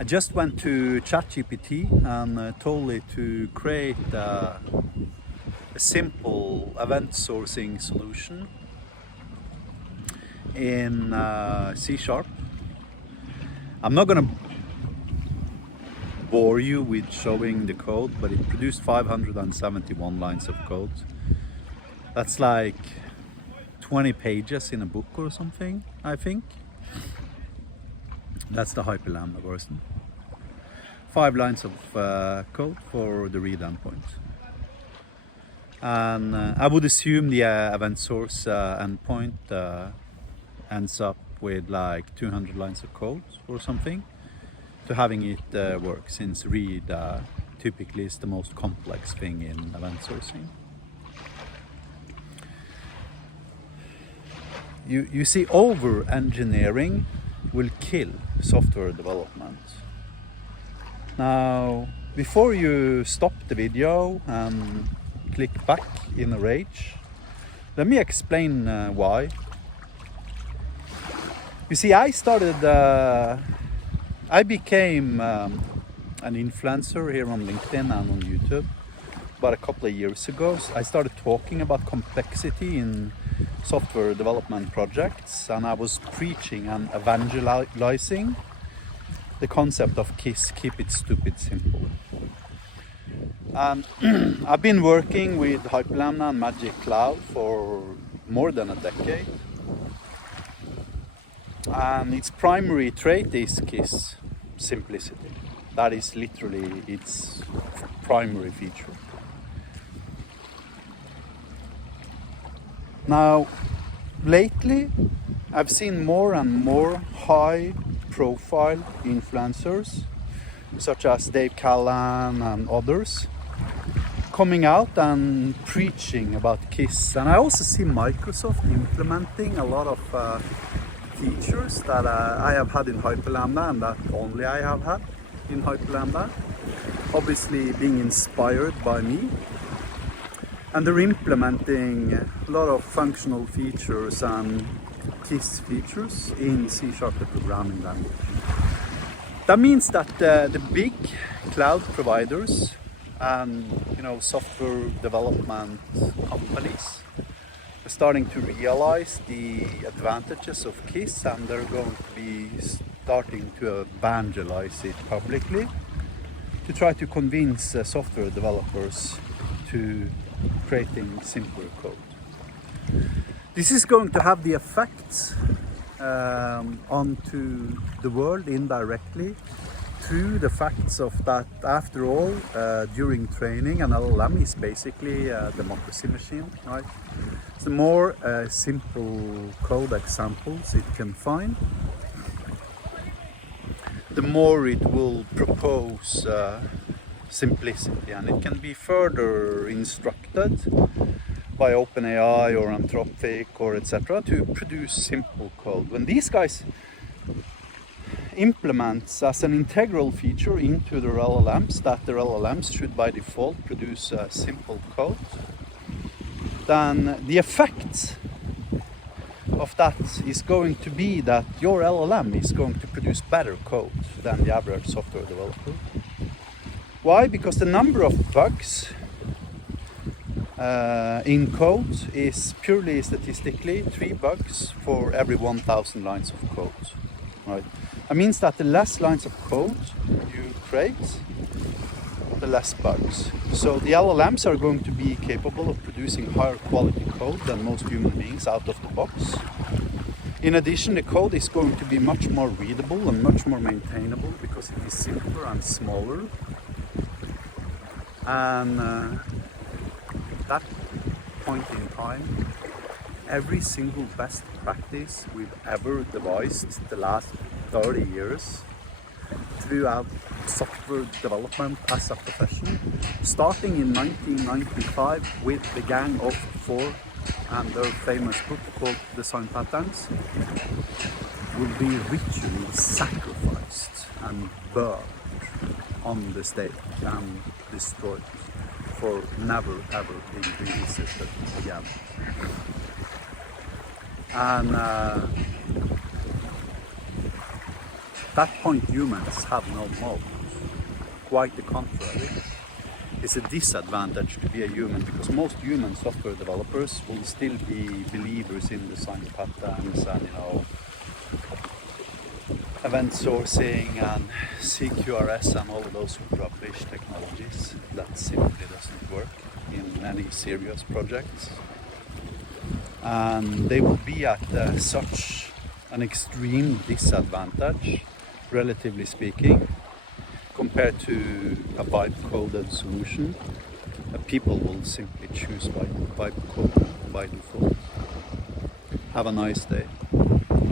I just went to ChatGPT and told it to create a simple event sourcing solution in C#. I'm not gonna bore you with showing the code, but it produced 571 lines of code. That's like 20 pages in a book or something, I think. That's the Hyperlambda version. 5 lines of code for the read endpoint. And I would assume the event source endpoint ends up with like 200 lines of code or something to having it work, since read typically is the most complex thing in event sourcing. You see, over engineering will kill software development. Now, before you stop the video and click back in a rage, let me explain why. You see, I became an influencer here on LinkedIn and on YouTube about a couple of years ago. I started talking about complexity in software development projects, and I was preaching and evangelizing the concept of KISS, keep it stupid simple. And I've been working with Hyperlambda and Magic Cloud for more than a decade. And its primary trait is KISS, simplicity. That is literally its primary feature. Now, lately, I've seen more and more high-profile influencers, such as Dave Callan and others, coming out and preaching about KISS. And I also see Microsoft implementing a lot of features that I have had in Hyperlambda, and that only I have had in Hyperlambda, obviously being inspired by me. And they're implementing a lot of functional features and KISS features in C# programming language. That means that the big cloud providers and software development companies are starting to realize the advantages of KISS, and they're going to be starting to evangelize it publicly to try to convince software developers to creating simpler code. This is going to have the effect onto the world indirectly through the facts of that, after all, during training, an LLM is basically a democracy machine, right? So the more simple code examples it can find, the more it will propose simplicity, and it can be further instructed by OpenAI or Anthropic or etc. to produce simple code. When these guys implements as an integral feature into their LLMs that their LLMs should by default produce simple code, then the effect of that is going to be that your LLM is going to produce better code than the average software developer. Why? Because the number of bugs in code is purely statistically 3 bugs for every 1,000 lines of code. Right? That means that the less lines of code you create, the less bugs. So the LLMs are going to be capable of producing higher quality code than most human beings out of the box. In addition, the code is going to be much more readable and much more maintainable because it is simpler and smaller. And at that point in time, every single best practice we've ever devised the last 30 years throughout software development as a profession, starting in 1995 with the Gang of Four and their famous book called Design Patterns, will be ritually sacrificed and burned on the stake and destroyed for never ever being revisited again. And that point humans have no mode. Quite the contrary. It's a disadvantage to be a human because most human software developers will still be believers in design patterns and event sourcing and CQRS and all of those rubbish technologies that simply doesn't work in any serious projects. And they will be at such an extreme disadvantage, relatively speaking, compared to a Vibecoded solution. People will simply choose Vibecoding by default. Have a nice day.